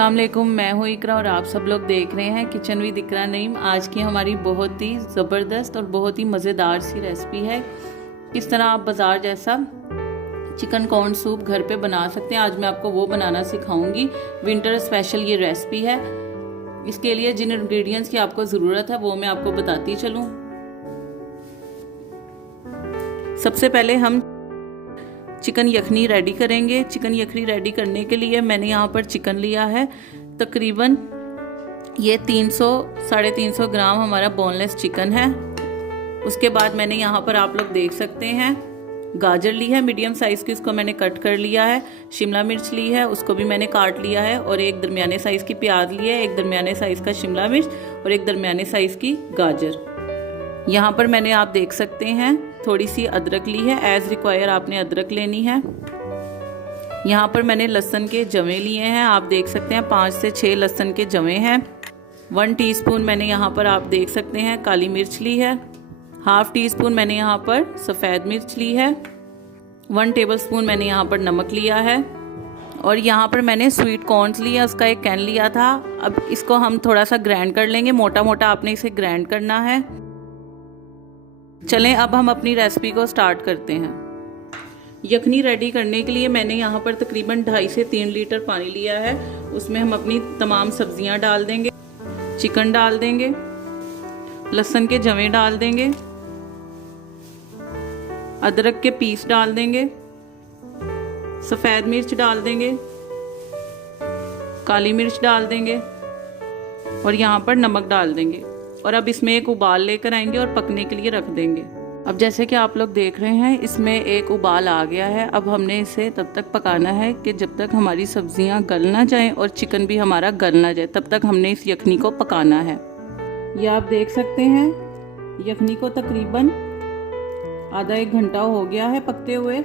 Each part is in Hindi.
अस्सलाम वालेकुम, मैं हूँ इकरा और आप सब लोग देख रहे हैं किचन विद इकरा नईम। आज की हमारी बहुत ही ज़बरदस्त और बहुत ही मज़ेदार सी रेसिपी है। किस तरह आप बाज़ार जैसा चिकन कॉर्न सूप घर पे बना सकते हैं, आज मैं आपको वो बनाना सिखाऊंगी। विंटर स्पेशल ये रेसिपी है। इसके लिए जिन इंग्रेडिएंट्स की आपको ज़रूरत है वो मैं आपको बताती चलूँ। सबसे पहले हम चिकन यखनी रेडी करेंगे। चिकन यखनी रेडी करने के लिए मैंने यहाँ पर चिकन लिया है, तकरीबन ये 300-350 ग्राम हमारा बोनलेस चिकन है। उसके बाद मैंने यहाँ पर आप लोग देख सकते हैं गाजर ली है मीडियम साइज़ की, उसको मैंने कट कर लिया है। शिमला मिर्च ली है, उसको भी मैंने काट लिया है। और एक दरमियाने साइज़ की प्याज ली है, एक दरमियाने साइज़ का शिमला मिर्च और एक दरमियाने साइज़ की गाजर। यहाँ पर मैंने आप देख सकते हैं थोड़ी सी अदरक ली है, एज रिक्वायर आपने अदरक लेनी है। यहाँ पर मैंने लहसुन के जवे लिए हैं, आप देख सकते हैं 5 से 6 लहसुन के जवे हैं। 1 टीस्पून मैंने यहाँ पर आप देख सकते हैं काली मिर्च ली है। हाफ टी स्पून मैंने यहाँ पर सफ़ेद मिर्च ली है। 1 टेबलस्पून मैंने यहाँ पर नमक लिया है। और यहाँ पर मैंने स्वीट कॉर्न्स लिया, उसका एक कैन लिया था। अब इसको हम थोड़ा सा ग्राइंड कर लेंगे, मोटा मोटा आपने इसे ग्राइंड करना है। चलें अब हम अपनी रेसिपी को स्टार्ट करते हैं। यखनी रेडी करने के लिए मैंने यहाँ पर तकरीबन 2.5 से 3 लीटर पानी लिया है। उसमें हम अपनी तमाम सब्जियाँ डाल देंगे, चिकन डाल देंगे, लहसुन के जवे डाल देंगे, अदरक के पीस डाल देंगे, सफ़ेद मिर्च डाल देंगे, काली मिर्च डाल देंगे और यहाँ पर नमक डाल देंगे। और अब इसमें एक उबाल लेकर आएंगे और पकने के लिए रख देंगे। अब जैसे कि आप लोग देख रहे हैं इसमें एक उबाल आ गया है। अब हमने इसे तब तक पकाना है कि जब तक हमारी सब्जियां गल ना जाएं और चिकन भी हमारा गल ना जाए, तब तक हमने इस यखनी को पकाना है। ये आप देख सकते हैं यखनी को तकरीबन आधा 1 घंटा हो गया है पकते हुए।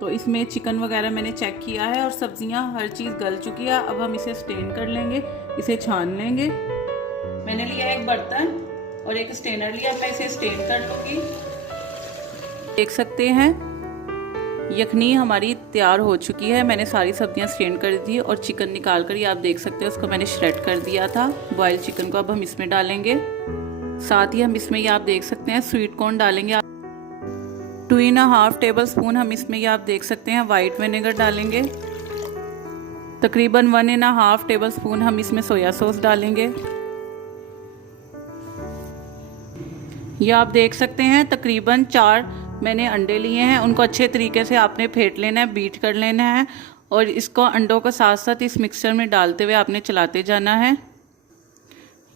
तो इसमें चिकन वगैरह मैंने चेक किया है और सब्जियां हर चीज़ गल चुकी है। अब हम इसे स्टेन कर लेंगे, इसे छान लेंगे। मैंने लिया एक बर्तन और एक स्टेनर लिया, मैं इसे स्टेन कर लूँगी। देख सकते हैं यखनी हमारी तैयार हो चुकी है। मैंने सारी सब्जियां स्टेन कर दी और चिकन निकाल कर ये आप देख सकते हैं उसको मैंने श्रेड कर दिया था बॉयल चिकन को। अब हम इसमें डालेंगे, साथ ही हम इसमें ये आप देख सकते हैं स्वीट कॉर्न डालेंगे। 2.5 टेबल स्पून हम इसमें ये आप देख सकते हैं वाइट विनेगर डालेंगे। तकरीबन 1.5 टेबल स्पून हम इसमें सोया सॉस डालेंगे। ये आप देख सकते हैं तकरीबन 4 मैंने अंडे लिए हैं, उनको अच्छे तरीके से आपने फेंट लेना है, बीट कर लेना है। और इसको अंडों को साथ साथ इस मिक्सचर में डालते हुए आपने चलाते जाना है।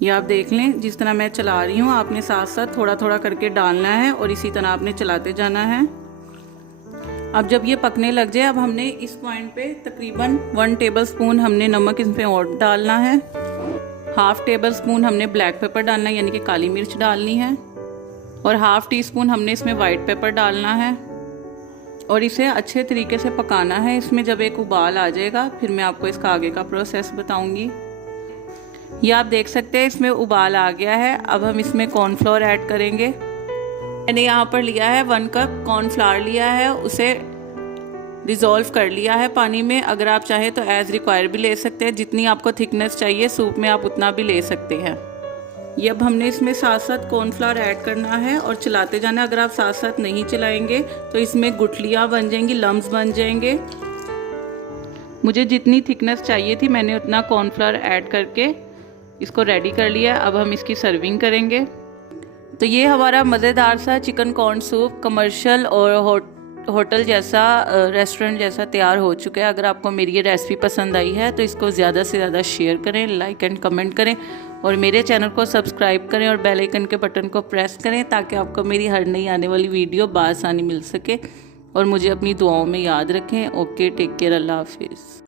ये आप देख लें जिस तरह मैं चला रही हूँ, आपने साथ साथ थोड़ा थोड़ा करके डालना है और इसी तरह आपने चलाते जाना है। अब जब ये पकने लग जाए, अब हमने इस पॉइंट पे तकरीबन 1 टेबल स्पून हमने नमक इसमें और डालना है। हाफ टेबल स्पून हमने ब्लैक पेपर डालना है, यानी कि काली मिर्च डालनी है। और हाफ टी स्पून हमने इसमें वाइट पेपर डालना है और इसे अच्छे तरीके से पकाना है। इसमें जब एक उबाल आ जाएगा फिर मैं आपको इसका आगे का प्रोसेस बताऊंगी। ये आप देख सकते हैं इसमें उबाल आ गया है। अब हम इसमें कॉर्नफ्लोर ऐड करेंगे। मैंने यहाँ पर लिया है 1 कप कॉर्नफ्लावर लिया है, उसे डिज़ोल्व कर लिया है पानी में। अगर आप चाहें तो एज रिक्वायर भी ले सकते हैं, जितनी आपको थिकनेस चाहिए सूप में आप उतना भी ले सकते हैं। ये अब हमने इसमें साथ साथ कॉर्नफ्लावर ऐड करना है और चलाते जाना। अगर आप साथ साथ नहीं चलाएंगे तो इसमें गुठलियाँ बन जाएंगी, लम्स बन जाएंगे। मुझे जितनी थिकनेस चाहिए थी मैंने उतना कॉर्नफ्लावर ऐड करके इसको रेडी कर लिया। अब हम इसकी सर्विंग करेंगे। तो ये हमारा मज़ेदार सा चिकन कॉर्न सूप कमर्शियल और होटल जैसा, रेस्टोरेंट जैसा तैयार हो चुका है। अगर आपको मेरी ये रेसिपी पसंद आई है तो इसको ज़्यादा से ज़्यादा शेयर करें, लाइक एंड कमेंट करें और मेरे चैनल को सब्सक्राइब करें और बेल आइकन के बटन को प्रेस करें ताकि आपको मेरी हर नई आने वाली वीडियो बआसानी मिल सके। और मुझे अपनी दुआओं में याद रखें। ओके, टेक केयर, अल्लाह हाफिज़।